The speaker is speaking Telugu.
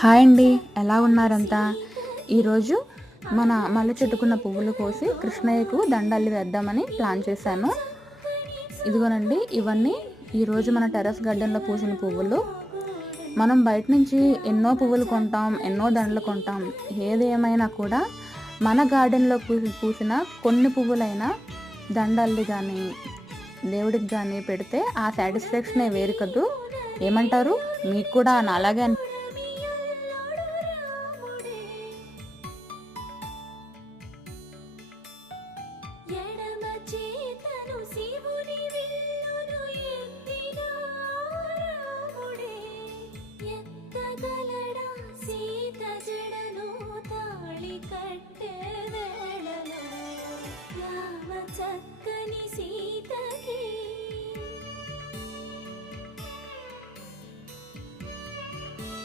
హాయ్ అండి, ఎలా ఉన్నారంతా? ఈరోజు మన మల్లె చెట్టుకున్న పువ్వులు కోసి కృష్ణయ్యకు దండల్లి వేద్దామని ప్లాన్ చేశాను. ఇదిగోనండి, ఇవన్నీ ఈరోజు మన టెర్రస్ గార్డెన్లో పూసిన పువ్వులు. మనం బయట నుంచి ఎన్నో పువ్వులు కొంటాం, ఎన్నో దండలు కొంటాం. ఏది ఏమైనా కూడా మన గార్డెన్లో పూసిన కొన్ని పువ్వులైనా దండల్లి కానీ దేవుడికి కానీ పెడితే ఆ సాటిస్ఫాక్షనే వేరు కదూ. ఏమంటారు? మీకు కూడా నాలాగే